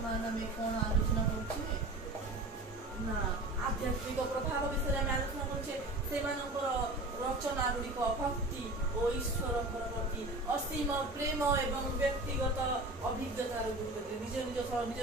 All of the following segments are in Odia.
ବର୍ତ୍ତମାନ ଆମେ କ'ଣ ଆଲୋଚନା କରୁଛେ ନା ଆଧ୍ୟାତ୍ମିକ ପ୍ରଭାବ ବିଷୟରେ ଆମେ ଆଲୋଚନା କରୁଛେ। ସେମାନଙ୍କର ରଚନା ଗୁଡ଼ିକ ଭକ୍ତି ଓ ଈଶ୍ୱରଙ୍କର ପ୍ରତି ଅସୀମ ପ୍ରେମ ଏବଂ ବ୍ୟକ୍ତିଗତ ଅଭିଜ୍ଞତାର ଗୁରୁତ୍ୱ ନିଜ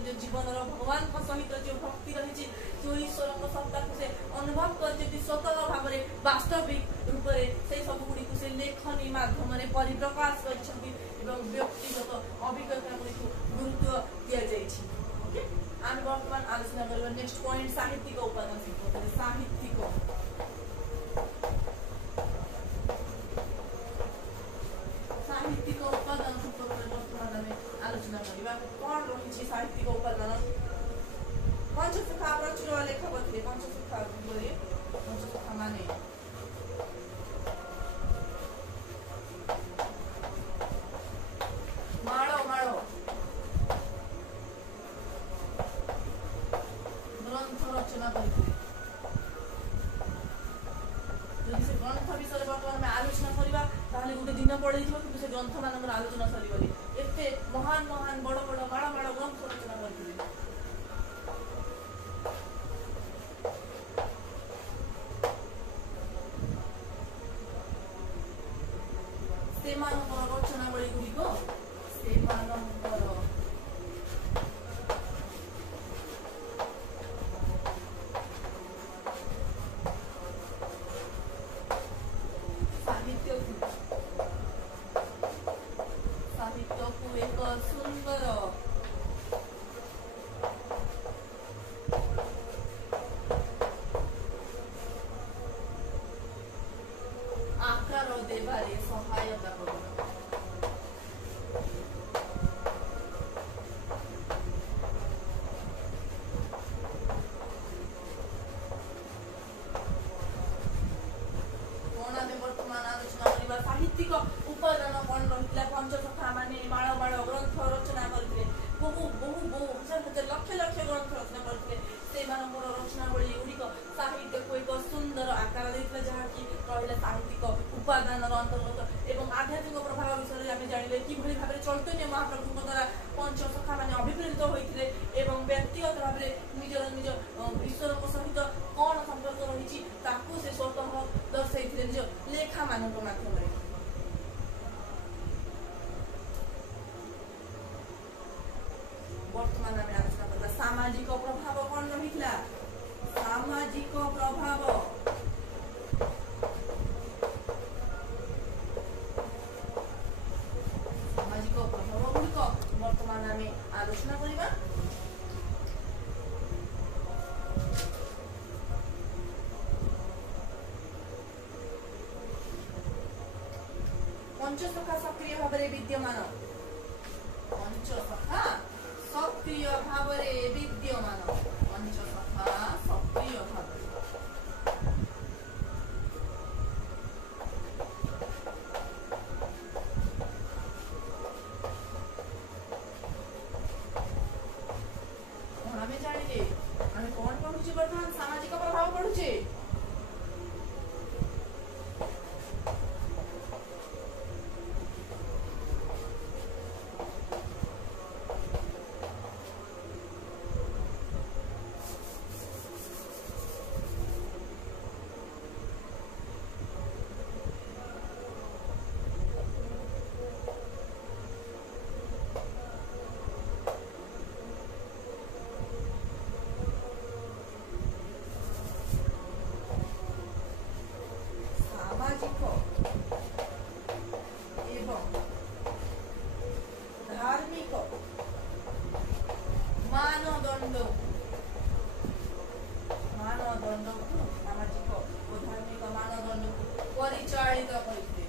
ନିଜ ଜୀବନର ଭଗବାନଙ୍କ ସହିତ ଯେଉଁ ଭକ୍ତି ରହିଛି, ଯେଉଁ ଈଶ୍ୱରଙ୍କ ସତ୍ତାକୁ ସେ ଅନୁଭବ କରିଛନ୍ତି ସ୍ୱତଃ ଭାବରେ ବାସ୍ତବିକ ରୂପରେ, ସେଇ ସବୁଗୁଡ଼ିକୁ ସେ ଲେଖନୀ ମାଧ୍ୟମରେ ପରିପ୍ରକାଶ କରିଛନ୍ତି ଏବଂ ବ୍ୟକ୍ତିଗତ ଅଭିଜ୍ଞତା ଗୁଡ଼ିକୁ ଗୁରୁତ୍ୱ ଦିଆଯାଇଛି। ଆମେ ବର୍ତ୍ତମାନ ଆଲୋଚନା କରିବା ନେକ୍ସଟ ପଏଣ୍ଟ ସାହିତ୍ୟିକ ଉପାଦାନ ସମ୍ପର୍କରେ। ସାହିତ୍ୟିକ ଉପାଦାନ ସମ୍ପର୍କରେ ବର୍ତ୍ତମାନ ଆମେ ଆଲୋଚନା କରିବା। କ'ଣ ରହିଛି ସାହିତ୍ୟିକ ଉପାଦାନ? ପଞ୍ଚସଖା ପ୍ରଚୁର ଲେଖକ ଥିଲେ। ପଞ୍ଚସଖା ମାନେ ଗ୍ରନ୍ଥ ରଚନା କରିଥିଲେ। ଯଦି ସେ ଗ୍ରନ୍ଥ ବିଷୟରେ ବର୍ତ୍ତମାନ ଆମେ ଆଲୋଚନା କରିବା ତାହେଲେ ଗୋଟେ ଦିନ ପଳେଇଯିବ, କିନ୍ତୁ ସେ ଗ୍ରନ୍ଥ ମାନଙ୍କର ଆଲୋଚନା ସରିବନି। ଏତେ ମହାନ ବଡ଼ ବଡ଼ ମାଳ ଗ୍ରନ୍ଥ ରଚନା କରିଥିଲେ। ସେମାନଙ୍କର ରଚନାବଳୀ ଗୁଡ଼ିକ ସାହିତ୍ୟକୁ ଏକ ସୁନ୍ଦର ଆକାର ଦେବାରେ ସହାୟତା କରେ। ସାହିତ୍ୟିକ ଉପାଦାନ କ'ଣ ରହିଥିଲା? ପଞ୍ଚସଖା ମାନେ ମାଳ ଗ୍ରନ୍ଥ ରଚନା କରିଥିଲେ। ବହୁ ହଜାର ଲକ୍ଷ ଗ୍ରନ୍ଥ ରଚନା କରିଥିଲେ। ସେମାନଙ୍କର ରଚନାବଳୀ ଗୁଡ଼ିକ ସାହିତ୍ୟକୁ ଏକ ସୁନ୍ଦର ଆକାର ଦେଇଥିଲା, ଯାହାକି ରହିଲା ସାହିତ୍ୟିକ ଉପାଦାନର ଅନ୍ତର୍ଗତ। ଏବଂ ଆଧ୍ୟାତ୍ମିକ ପ୍ରଭାବ ବିଷୟରେ ଆମେ ଜାଣିଲେ କିଭଳି ଭାବରେ ଚୈତନ୍ୟ ମହାପ୍ରଭୁଙ୍କ ଦ୍ୱାରା ପଞ୍ଚସଖା ମାନେ ଅଭିପ୍ରେରିତ ହୋଇଥିଲେ ଏବଂ ବ୍ୟକ୍ତିଗତ ଭାବରେ ନିଜ ଈଶ୍ୱରଙ୍କ ସହିତ କ'ଣ ସମ୍ପର୍କ ରହିଛି ତାକୁ ସେ ସ୍ୱତଃ ଦର୍ଶାଇଥିଲେ ନିଜ ଲେଖା ମାନଙ୍କ ମାଧ୍ୟମରେ। ବର୍ତ୍ତମାନ ଆମେ ଆଲୋଚନା କରିବା ସାମାଜିକ ପ୍ରଭାବ କ'ଣ ରହିଥିଲା? ସାମାଜିକ ପ୍ରଭାବ ଗୁଡ଼ିକ ବର୍ତ୍ତମାନ ଆମେ ଆଲୋଚନା କରିବା। ପଞ୍ଚସଖା ସକ୍ରିୟ ଭାବରେ ବିଦ୍ୟମାନ। ପଞ୍ଚସଖା ସକ୍ରିୟ ଭାବରେ ବିଦ୍ୟମାନ। ପଞ୍ଚସଖା ସକ୍ରିୟ ଭାବରେ ଆମେ ଜାଣିଲେ ଆମେ କ'ଣ ପଢୁଛେ? ବର୍ତ୍ତମାନ ସାମାଜିକ ପ୍ରଭାବ ପଢୁଛେ। ଧାର୍ମିକ ମାନଦଣ୍ଡକୁ ସାମାଜିକ ଓ ଧାର୍ମିକ ମାନଦଣ୍ଡକୁ ପରିଚାଳିତ କରିଥିଲେ।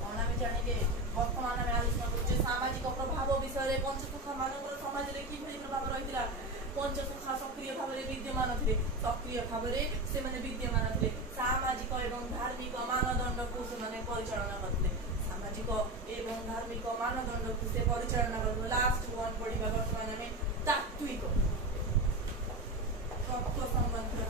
କ'ଣ ଆମେ ଜାଣିଲେ? ବର୍ତ୍ତମାନ ଆମେ ଆଲୋଚନା କରୁଛେ ସାମାଜିକ ପ୍ରଭାବ ବିଷୟରେ। ପଞ୍ଚସଖା ମାନଙ୍କର ସମାଜରେ କିଭଳି ପ୍ରଭାବ ରହିଥିଲା? ପଞ୍ଚସଖା ସକ୍ରିୟ ଭାବରେ ବିଦ୍ୟମାନ ଥିଲେ। ସକ୍ରିୟ ଭାବରେ ସେମାନେ ବିଦ୍ୟମାନ ଥିଲେ। ସାମାଜିକ ଏବଂ ଧାର୍ମିକ ମାନଦଣ୍ଡକୁ ସେମାନେ ପରିଚାଳନା କରିଥିଲେ। ସାମାଜିକ ଏବଂ ଧାର୍ମିକ ମାନଦଣ୍ଡକୁ ସେ ପରିଚାଳନା କରିଥିଲେ। ଲାଷ୍ଟ ୱାନ୍ ପଢିବା ବର୍ତ୍ତମାନ ଆମେ ତାତ୍ତ୍ୱିକ ତତ୍ତ୍ୱ ସମ୍ବନ୍ଧୀୟ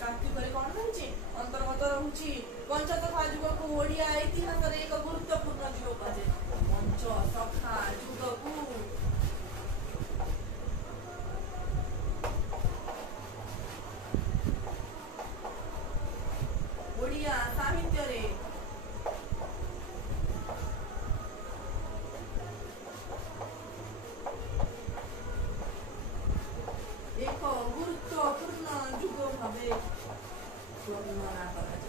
ତାତ୍ତ୍ୱିକରେ କ'ଣ ରହିଛି? ଅନ୍ତର୍ଗତ ରହୁଛି ପଞ୍ଚସଖା ଯୁଗକୁ ଓଡ଼ିଆ ଇତିହାସରେ ଏକ ଗୁରୁତ୍ୱପୂର୍ଣ୍ଣ ଯୁଗ କୁହାଯାଏ। ପଞ୍ଚସଖା ଯୁଗକୁ ଓଡ଼ିଆ ସାହିତ୍ୟରେ ଏକ ଗୁରୁତ୍ୱପୂର୍ଣ୍ଣ ଯୁଗ ଭାବେ ବର୍ଣ୍ଣନା କରାଯାଏ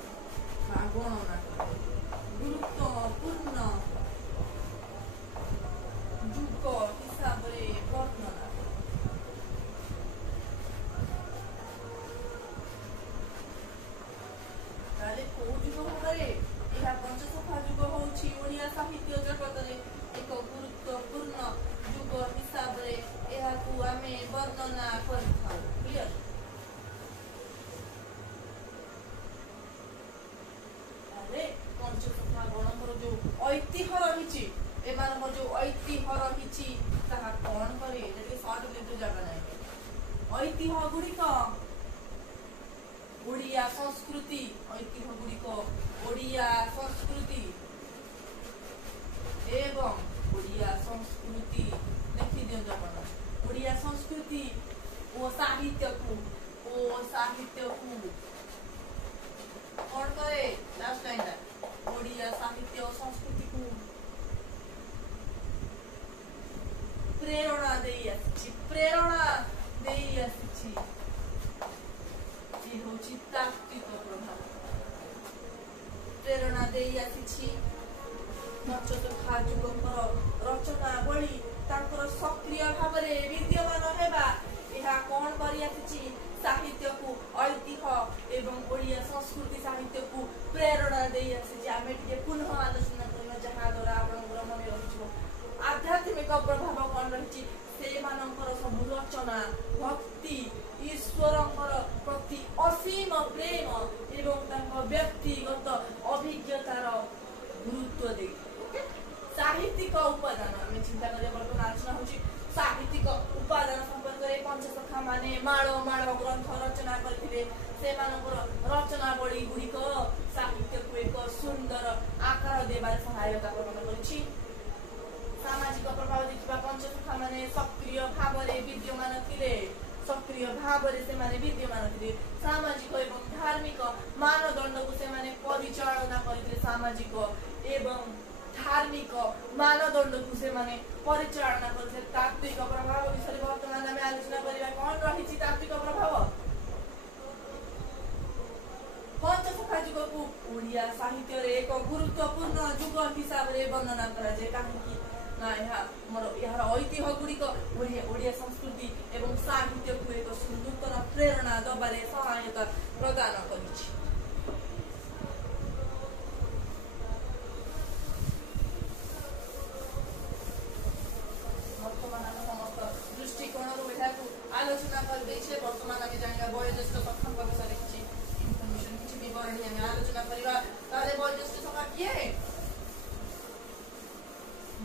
ବା ଗଣନା କରାଯାଏ। ଗୁରୁତ୍ୱପୂର୍ଣ୍ଣ ଯୁଗ ହିସାବରେ ବର୍ଣ୍ଣନା। ତାହେଲେ କୋଉ ଯୁଗ ଭାବରେ ଏହା ପଞ୍ଚସଖା ଯୁଗ ହେଉଛି ଓଡ଼ିଆ ସାହିତ୍ୟ ଜଗତରେ ଏକ ଗୁରୁତ୍ୱପୂର୍ଣ୍ଣ ଯୁଗ ହିସାବରେ ଏହାକୁ ଆମେ ବର୍ଣ୍ଣନା କରିଥାଉ। କ୍ଲିୟର? ତାହେଲେ ପଞ୍ଚସଖା ଗଣଙ୍କର ଯୋଉ ଐତିହ୍ୟ ରହିଛି, ଏମାନଙ୍କର ଯୋଉ ଐତିହ୍ୟ ରହିଛି ତାହା କଣ କରେ? ଯେତିକି ସର୍ଟ କିନ୍ତୁ ଜାଗା ନାହିଁ। ଐତିହ୍ୟ ଗୁଡ଼ିକ ଓଡ଼ିଆ ସଂସ୍କୃତି, ଐତିହ୍ୟ ଗୁଡ଼ିକ ଓଡ଼ିଆ ସଂସ୍କୃତି ଏବଂ ଓଡ଼ିଆ ସଂସ୍କୃତି ଦେଖି ଦିଅନ୍ତୁ ଆପଣ। ଓଡ଼ିଆ ସଂସ୍କୃତି ଓ ସାହିତ୍ୟକୁ କଣ କରେ? ଲାଷ୍ଟ ଲାଇନଟା ଓଡ଼ିଆ ସାହିତ୍ୟ ଓ ସଂସ୍କୃତିକୁ ପ୍ରେରଣା ଦେଇ ଆସିଛି। ଇଏ ହେଉଛି ତାତ୍ତ୍ୱିକ ପ୍ରଭାବ। ପ୍ରେରଣା ଦେଇ ଆସିଛି। ପଞ୍ଚସଖା ଯୁଗଙ୍କର ରଚନାବଳୀ ତାଙ୍କର ସକ୍ରିୟ ଭାବରେ ବିଦ୍ୟମାନ ହେବା ଏହା କଣ କରି ଆସିଛି? ସାହିତ୍ୟକୁ, ଐତିହ୍ୟ ଏବଂ ଓଡ଼ିଆ ସଂସ୍କୃତି ସାହିତ୍ୟକୁ ପ୍ରେରଣା ଦେଇ ଆସିଛି। ଆମେ ଟିକେ ପୁନଃ ଆଲୋଚନା କରିବା ଯାହା ଦ୍ୱାରା ଆପଣଙ୍କର ମନେ ରହିଯିବ। ଆଧ୍ୟାତ୍ମିକ ପ୍ରଭାବ କଣ ରହିଛି? ସେମାନଙ୍କର ସବୁ ରଚନା ଭକ୍ତି, ଈଶ୍ୱରଙ୍କର ପ୍ରତି ଅସୀମ ପ୍ରେମ ଏବଂ ତାଙ୍କ ବ୍ୟକ୍ତିଗତ ଅଭିଜ୍ଞତାର ଗୁରୁତ୍ୱ ଦେଇ ସାହିତ୍ୟିକ ଉପାଦାନ ଆମେ ଚିନ୍ତା କରିବା। ବର୍ତ୍ତମାନ ଆଲୋଚନା ହେଉଛି ସାହିତ୍ୟିକ ଉପାଦାନ ସମ୍ପର୍କରେ। ପଞ୍ଚସଖା ମାନେ ମାଳ ଗ୍ରନ୍ଥ ରଚନା କରିଥିଲେ। ସେମାନଙ୍କର ରଚନାବଳୀ ଗୁଡ଼ିକ ସାହିତ୍ୟକୁ ଏକ ସୁନ୍ଦର ଆକାର ଦେବାରେ ସହାୟତା ପ୍ରଦାନ କରିଛି। ସାମାଜିକ ପ୍ରଭାବ ଦେଖିବା, ପଞ୍ଚସଖା ମାନେ ସକ୍ରିୟ ଭାବରେ ସେମାନେ ବିଦ୍ୟମାନ ଥିଲେ। ସାମାଜିକ ଏବଂ ଧାର୍ମିକ ମାନଦଣ୍ଡକୁ ସେମାନେ ପରିଚାଳନା କରିଥିଲେ। ସାମାଜିକ ଏବଂ ଧାର୍ମିକ ମାନଦଣ୍ଡକୁ ସେମାନେ ପରିଚାଳନା କରିଥିଲେ। ତାତ୍ତ୍ୱିକ ପ୍ରଭାବ ବିଷୟରେ ବର୍ତ୍ତମାନ ଆମେ ଆଲୋଚନା କରିବା। କଣ ରହିଛି ତାତ୍ତ୍ୱିକ ପ୍ରଭାବ? ପଞ୍ଚସଖା ଯୁଗକୁ ଓଡ଼ିଆ ସାହିତ୍ୟରେ ଏକ ଗୁରୁତ୍ୱପୂର୍ଣ୍ଣ ଯୁଗ ହିସାବରେ ବର୍ଣ୍ଣନା କରାଯାଏ। କାହିଁକି ନା ଏହାର ଐତିହ୍ୟ ଗୁଡ଼ିକ ଓଡ଼ିଆ ସଂସ୍କୃତି ଏବଂ ସାହିତ୍ୟକୁ ଏକ ନୂତନ ପ୍ରେରଣା ଦେବାରେ ସହାୟତା ପ୍ରଦାନ କରିଛି। ବର୍ତ୍ତମାନ ଆମେ ସମସ୍ତ ଦୃଷ୍ଟିକୋଣରୁ ଏହାକୁ ଆଲୋଚନା କରିଦେଇଛେ। ବର୍ତ୍ତମାନ ଆମେ ଜାଣିବା ବୟୋଜ୍ୟେଷ୍ଠ ସଖାଙ୍କ ବିଷୟରେ କିଛି ଇନଫର୍ମେସନ, କିଛି ବିବରଣୀ ଆମେ ଆଲୋଚନା କରିବା। ତାହେଲେ ବୟୋଜ୍ୟେଷ୍ଠ ସଖା କିଏ?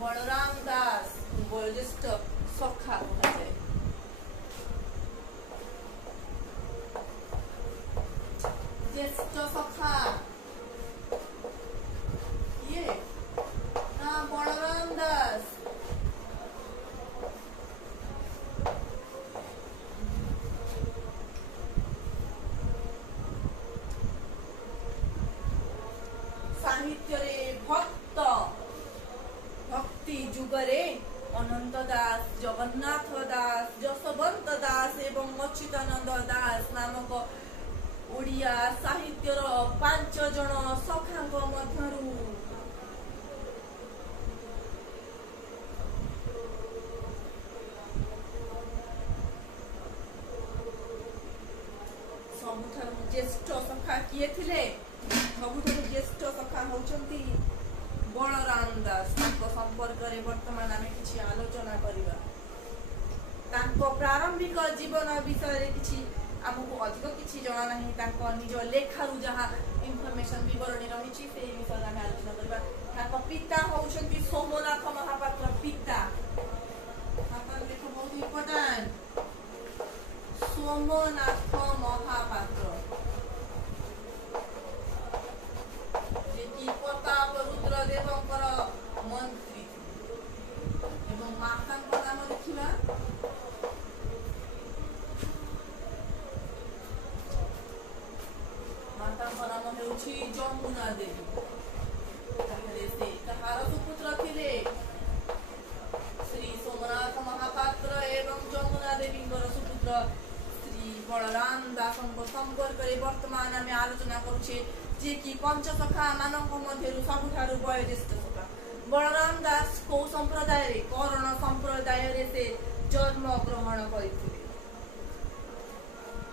ବଳରାମ ଦାସ ବୟୋଜ୍ୟେଷ୍ଠ ସଖା କୁହାଯାଏ। ଜ୍ୟେଷ୍ଠ ସଖା କିଏ? ନା ବଳରାମ ଦାସ। ସାହିତ୍ୟରେ ଭକ୍ତି ଯୁଗରେ ଅନନ୍ତ ଦାସ, ଜଗନ୍ନାଥ ଦାସ, ଯଶୋବନ୍ତ ଦାସ ଏବଂ ଅଚ୍ୟୁତାନନ୍ଦ ଦାସ ନାମକ ଓଡ଼ିଆ ସାହିତ୍ୟର 5 ଜଣ ସଖାଙ୍କ ମଧ୍ୟରୁ ସବୁଠାରୁ ଜ୍ୟେଷ୍ଠ ସଖା କିଏ ଥିଲେ? ସବୁଠାରୁ ଜ୍ୟେଷ୍ଠ ସଖା ହେଉଛନ୍ତି ବଳରାମ ଦାସ। ତାଙ୍କ ସମ୍ପର୍କରେ ବର୍ତ୍ତମାନ ଆମେ କିଛି ଆଲୋଚନା କରିବା। ତାଙ୍କ ପ୍ରାରମ୍ଭିକ ଜୀବନ ବିଷୟରେ କିଛି ଆମକୁ ଅଧିକ କିଛି ଜଣା ନାହିଁ। ତାଙ୍କ ନିଜ ଲେଖାରୁ ଯାହା ଇନଫର୍ମେସନ ବିବରଣୀ ରହିଛି ସେଇ ବିଷୟରେ ଆମେ ଆଲୋଚନା କରିବା। ତାଙ୍କ ପିତା ହେଉଛନ୍ତି ସୋମନାଥ ମହାପାତ୍ର। ପିତା ଲେଖ ବହୁତ ଇମ୍ପୋର୍ଟାଣ୍ଟ। ସୋମନାଥ ମହାପାତ୍ର। ହେଉଛି ଯମୁନା ଦେବୀ। ତାହେଲେ ସେ କାହାର ସୁପୁତ୍ର ଥିଲେ? ଶ୍ରୀ ସୋମନାଥ ମହାପାତ୍ର ଏବଂ ଯମୁନା ଦେବୀଙ୍କର ସୁପୁତ୍ର ଶ୍ରୀ ବଳରାମ ଦାସଙ୍କ ସମ୍ପର୍କରେ ବର୍ତ୍ତମାନ ଆମେ ଆଲୋଚନା କରୁଛେ, ଯିଏକି ପଞ୍ଚସଖା ମାନଙ୍କ ମଧ୍ୟରୁ ସବୁଠାରୁ ବୟୋଜ୍ୟେଷ୍ଠ ସଖା। ବଳରାମ ଦାସ କୋଉ ସମ୍ପ୍ରଦାୟରେ? କରଣ ସମ୍ପ୍ରଦାୟରେ ସେ ଜନ୍ମ ଗ୍ରହଣ କରିଥିଲେ।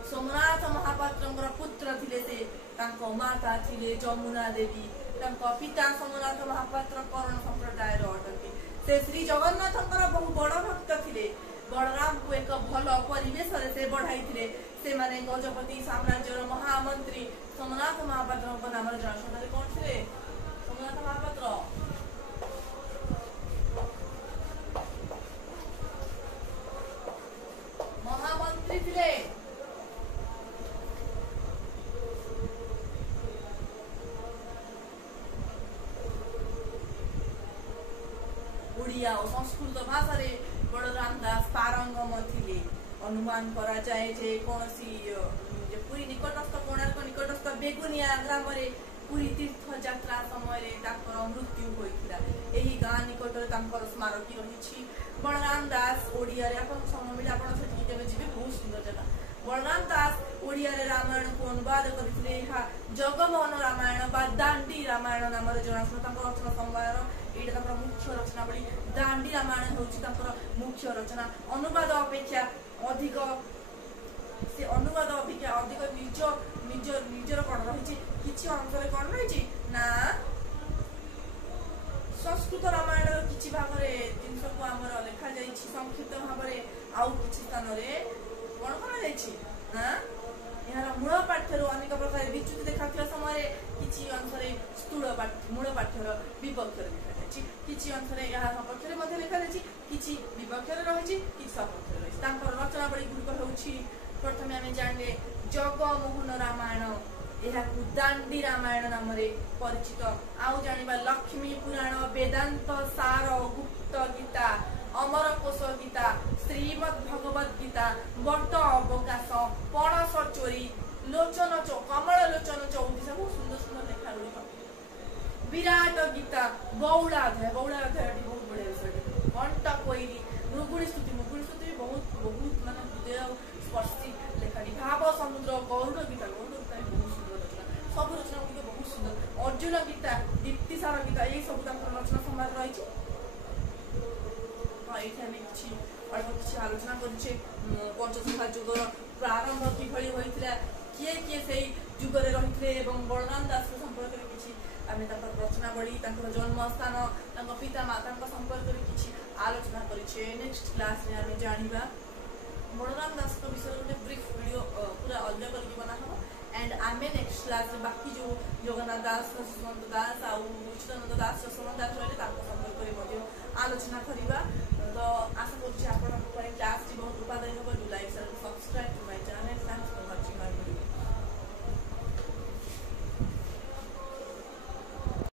सोमनाथ महापात्र पुत्र थिले से, तांको माता थिले जमुना देवी, तांको पिता सोमनाथ महापात्र कर्ण संप्रदाय अटके। से श्री जगन्नाथ बहु बड़ भक्त थिले। बलराम को एक भल परिवेश से बढ़ाई थिले। से माने गजपति साम्राज्यर महामंत्री सोमनाथ महापात्र नाम जनाशुना कौन थे? सोमनाथ महापात्र महामंत्री थिले। ओडिया और संस्कृत भाषा रे बलराम दास पारंगम थिले। अनुमान करा जाए जे कोनसी पुरी निकटस्थ कोणार्क निकटस्थ बेगुनिया ग्राम रे पुरी तीर्थ यात्रा समय रे ताकर मृत्यु होइथिला। एही गां निकट रे ताकर स्मारकी रहिछि। बलराम दास ओडिया रे अपन समय मिले अपन सेठी केबे जिबे बहुत सुंदर जगह। बलराम दास ओडिया रे रामायण को अनुवाद करथिले। जगमोहन रामायण बा दांडी रामायण नाम रे जनाशुना ताकर रचना संभार एटा ताकर मुख्य रचना बली। दांडी रामायण होछि ताकर मुख्य रचना। अनुवाद अपेक्षा अधिक से अनुवाद अपेक्षा अधिक निजर कोन रहिछि किछि अंश रे कोन रहिछि ना संस्कृत रामायण किछि भाग रे जिंस को हमर लेखा जाइछि संक्षिप्त भाव रे आउ किछि स्थान रे कोन कोन जाइछि ना यार मूल पाठ्यर अनेक प्रकार विच्युति देखाथिया समय रे किछि अंश रे स्थूल पाठ मूल पाठ्यर विपक्ष रे लिखा जाइछि किछि अंश रे या सपक्ष रे मध्ये लिखा जाइछि किछि विपक्ष रे रहिछि किछि सपक्ष रे रहिछि। तांकर रचना बळी गुरुक होछि प्रथमे आमे जानले जगमोहन रामायण यह दांडी रामायण नाम रे परिचित। आउ जानिबा लक्ष्मी पुराण, वेदांत सार, गुप्त गीता, अमर कोश गीता, श्रीमद् भगवत गीता, बट अवकाश, पणस चोरी, लोचन चौ कमल लोचन चौधरी सब सुंदर सुंदर लेखा गुड़िक। विराट गीता, बौलाध्याय बहुत बढ़िया विषय। कंट कोईरी, मृगुणी स्तुति बहुत बहुत माने हृदय स्पर्शी लेखाटी। भाव समुद्र, गौड़ गीता बहुत सुंदर रचना। सब रचना गुड़िक बहुत सुंदर। अर्जुन गीता, दीप्तिसार गीता ये सब रचना संभार रही। आलोचना कर पंचसखा जुगर प्रारंभ किभଳି होइथिला, किए किए सेई जुगरे रहिथिले एवं बलराम दास संपर्क रे किछि आमे ताकर रचना बढी ताकर जन्म स्थान ताकर पिता माता संपर्क रे किछि आलोचना करिछे। नेक्स्ट क्लास रे आमे जानिबा बलराम दास को विषय में ब्रीफ वीडियो पूरा अध्ययन करके बना हो एंड आमे नेक्स्ट क्लास रे बाकी जो जगन्नाथ दास, सुमंत दास आउ उचितानंद दास, सुमंत दास रहले ताकर संपर्क रे मध्ये आलोचना करिबा। तो आशा करछि आपण क्लास बहुत उपादाय हो। Do like, subscribe to my channel. Thanks.